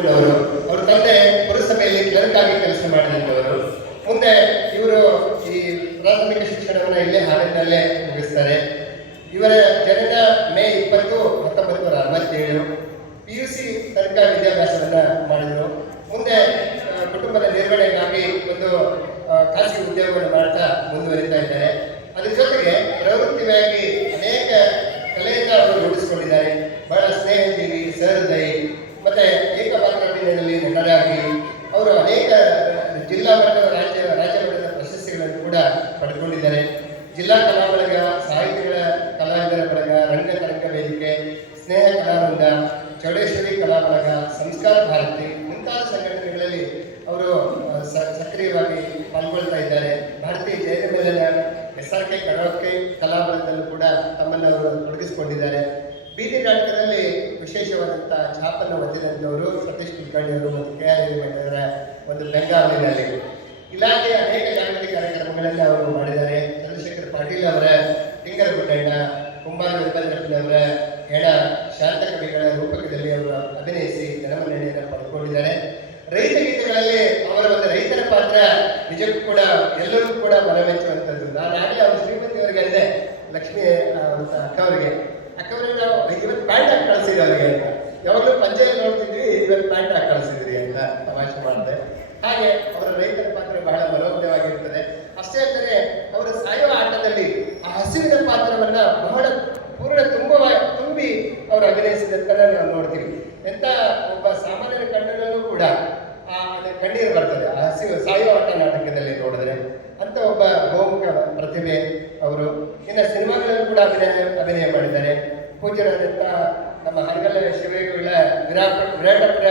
ಅವರು ಅವ್ರ ತಂದೆ ಪುರಸಭೆಯಲ್ಲಿ ಕ್ಲರ್ಕ್ ಆಗಿ ಕೆಲಸ ಮಾಡಿದಂಥವರು. ಮುಂದೆ ಇವರು ಈ ಪ್ರಾಥಮಿಕ ಶಿಕ್ಷಣವನ್ನು ಇಲ್ಲೇ ಹಾವೇರಿನಲ್ಲೇ ಮುಗಿಸ್ತಾರೆ. ಇವರ ಜನನ ಮೇ 20, 1967. PUC ತನಕ ವಿದ್ಯಾಭ್ಯಾಸವನ್ನ ಮಾಡಿದರು. ಮುಂದೆ ಕುಟುಂಬದ ನಿರ್ವಹಣೆಗಾಗಿ ಒಂದು ಖಾಸಗಿ ಉದ್ಯೋಗವನ್ನು ಮಾಡ್ತಾ ಮುಂದುವರಿತಾ ಇದ್ದಾರೆ. ಅದ್ರ ಜೊತೆಗೆ ಪ್ರವೃತ್ತಿಯಾಗಿ ಅನೇಕ ಕಲೆಯಿಂದ ಅವರು ರೂಢಿಸಿಕೊಂಡಿದ್ದಾರೆ. ಬಹಳ ಸ್ನೇಹಜೀವಿ, ಸಹೃದಯಿ, ಮತ್ತೆ ಏಕಪಾತ್ರಾಭಿನಯದಲ್ಲಿ ನಟರಾಗಿ ಅವರು ಅನೇಕ ಜಿಲ್ಲಾ ಮಟ್ಟದ ರಾಜ್ಯ ಮಟ್ಟದ ಪ್ರಶಸ್ತಿಗಳನ್ನು ಕೂಡ ಪಡೆದುಕೊಂಡಿದ್ದಾರೆ. ಜಿಲ್ಲಾ ಕಲಾಬಳಗ, ಸಾಹಿತ್ಯಗಳ ಕಲಾವಿದರ ಬಳಗ, ರಂಗತರಂಗ ವೇದಿಕೆ, ಸ್ನೇಹ ಕಲಾವೃಂದ, ಚೌಡೇಶ್ವರಿ ಕಲಾಬಳಗ, ಸಂಸ್ಕಾರ ಭಾರತಿ ಮುಂತಾದ ಸಂಘಟನೆಗಳಲ್ಲಿ ಅವರು ಸಕ್ರಿಯವಾಗಿ ಪಾಲ್ಗೊಳ್ತಾ ಇದ್ದಾರೆ. ಭಾರತೀಯ ಜಯದೇವನ SRK ಕರಾವಳಿ ಕಲಾಬಳಗದಲ್ಲೂ ಕೂಡ ತಮ್ಮನ್ನು ಅವರು ತೊಡಗಿಸಿಕೊಂಡಿದ್ದಾರೆ. ಬೀದಿ ನಾಟಕದಲ್ಲಿ ವಿಶೇಷವಾದಂಥ ಛಾಪನ್ನು ಹೊಂದಿದಂಥವರು ಸತೀಶ್ ಕುಲಕರ್ಣಿ ಅವರು ಮತ್ತು KR ಹಿರೇಮಠರ ಒಂದು ಬೆಂಗಾವಲಿನಲ್ಲಿ ಇಲಾಖೆಯ ಅನೇಕ ಜಾಗೃತಿ ಕಾರ್ಯಕ್ರಮಗಳನ್ನು ಅವರು ಮಾಡಿದ್ದಾರೆ. ಚಂದ್ರಶೇಖರ್ ಪಾಟೀಲ್ ಅವರ ಟಿಂಗರ ಗುಡ್ಡಣ್ಣ, ಕುಂಬಾರ ವಿಭಜನವರ ಹೆಣ, ಶಾಂತ ಕವಿಗಳ ರೂಪಕದಲ್ಲಿ ಅವರು ಅಭಿನಯಿಸಿ ಜನಮನ್ನಣೆಯನ್ನು ಪಡೆದುಕೊಂಡಿದ್ದಾರೆ. ರೈತ ಗೀತೆಗಳಲ್ಲಿ ಅವರ ಒಂದು ರೈತರ ಪಾತ್ರ ನಿಜಕ್ಕೂ ಕೂಡ ಎಲ್ಲರಿಗೂ ಕೂಡ ಮನಮೆಚ್ಚುವಂಥದ್ದು. ನಾನಾಗಲೇ ಅವರು ಶ್ರೀಮತಿಯವರಿಗೆ ಅಂದೆ, ಲಕ್ಷ್ಮೀ ಅಕ್ಕವರಿಗೆ ನಾವು ಇವತ್ತು ಪ್ಯಾಂಟ್ ಹಾಕಿ ಕಳಿಸಿದ್ರಿ ಅವರಿಗೆ ಅಂತ. ಯಾವಾಗಲೂ ಪಂಚಾಯತ್ ನೋಡ್ತಿದ್ವಿ, ಇವತ್ತು ಪ್ಯಾಂಟ್ ಹಾಕಿ ಕಳಿಸಿದ್ರಿ ಅಂತ ತಮಾಷೆ ಮಾಡಿದೆ. ಹಾಗೆ ಅವರ ರೈತರ ಪಾತ್ರ ಬಹಳ ಮನೋಜ್ಞವಾಗಿರ್ತದೆ. ಅಷ್ಟೇ ಅಲ್ಲದೆ ಅವರ ಸಾಯುವ ಆಟದಲ್ಲಿ ಆ ಹಸಿವಿನ ಪಾತ್ರವನ್ನ ಬಹಳ ತುಂಬಿ ಅವರು ಅಭಿನಯಿಸಿದಂತ ನಾವು ನೋಡ್ತೀವಿ. ಎಂತ ಒಬ್ಬ ಸಾಮಾನ್ಯರ ಕಣ್ಣಲ್ಲೂ ಕೂಡ ಕಣ್ಣೀರು ಬರ್ತದೆ ಆ ಸಾಯುವ ಆಟ ನಾಟಕದಲ್ಲಿ ನೋಡಿದ್ರೆ. ಅಂತ ಒಬ್ಬ ಬಹುಮುಖ ಪ್ರತಿಭೆ ಅವರು. ಇನ್ನು ಸಿನಿಮಾಗಳಲ್ಲಿ ಕೂಡ ಅಭಿನಯ ಮಾಡಿದ್ದಾರೆ. ಪೂಜ್ಯರಾದಂಥ ನಮ್ಮ ಹಂಗಲ ಶಿವೇಗುಗಳ ವಿರಾಟಪುರ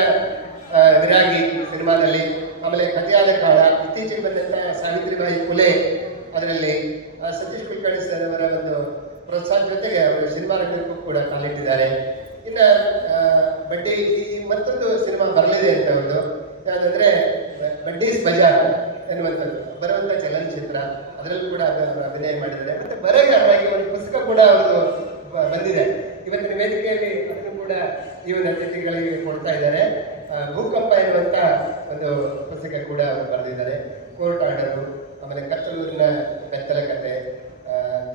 ವಿರಾಗಿ ಸಿನಿಮಾದಲ್ಲಿ, ಆಮೇಲೆ ಕಥೆಯಾದ ಕಾಳ, ಇತ್ತೀಚೆಗೆ ಬಂದಂಥ ಸಾವಿತ್ರಿಬಾಯಿ ಫುಲೆ ಅದರಲ್ಲಿ, ಸತೀಶ್ ಕುಲಕರ್ಣಿ ಸರ್ ಅವರ ಒಂದು ಪ್ರೋತ್ಸಾಹ ಜೊತೆಗೆ ಅವರು ಸಿನಿಮಾ ರಂಗಕ್ಕೂ ಕೂಡ ಕಾಲಿಟ್ಟಿದ್ದಾರೆ. ಇನ್ನು ಬಡ್ಡಿ ಈ ಮತ್ತೊಂದು ಸಿನಿಮಾ ಬರಲಿದೆ ಅಂತ ಒಂದು ಯಾವುದಂದ್ರೆ ಬಡ್ಡೀಸ್ ಬಜಾರ್ ಎನ್ನುವಂಥದ್ದು ಬರುವಂಥ ಚಲನಚಿತ್ರ, ಅದರಲ್ಲೂ ಕೂಡ ಅವರು ಅಭಿನಯ ಮಾಡಿದ್ದಾರೆ. ಮತ್ತೆ ಬರಹಗಾರರಾಗಿ ಒಂದು ಪುಸ್ತಕ ಕೂಡ ಅವರು ಬಂದಿದೆ. ಇವತ್ತಿನ ವೇದಿಕೆಯಲ್ಲಿ ಅದನ್ನು ಕೂಡ ಈ ಒಂದು ಅತಿಥಿಗಳಿಗೆ ಕೊಡ್ತಾ ಇದ್ದಾರೆ. ಭೂಕಂಪ ಎನ್ನುವಂಥ ಒಂದು ಪುಸ್ತಕ ಕೂಡ ಅವರು ಬರೆದಿದ್ದಾರೆ. ಕೋರ್ಟ್ ಆರ್ಡರು, ಆಮೇಲೆ ಕತ್ತಲೂರಿನ ಬೆತ್ತಲ ಕಥೆ,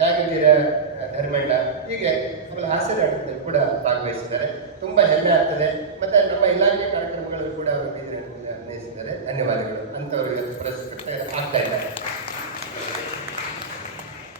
ತ್ಯಾಗವೀರ ಧರ್ಮಣ್ಣ, ಹೀಗೆ ಆಮೇಲೆ ಹಾಸ್ಯ ನಾಟಕದಲ್ಲಿ ಕೂಡ ಭಾಗವಹಿಸಿದ್ದಾರೆ. ತುಂಬ ಹೆಮ್ಮೆ ಆಗ್ತದೆ. ಮತ್ತು ನಮ್ಮ ಇಲಾಖೆ ಕಾರ್ಯಕ್ರಮಗಳು ಕೂಡ ಅವರು ಅಭಿನಯಿಸಿದ್ದಾರೆ. ಧನ್ಯವಾದಗಳು. ಅಂಥವರಿಗೆ ಪುರಸ್ಕೃತ ಆಗ್ತಾ ಇದ್ದಾರೆ.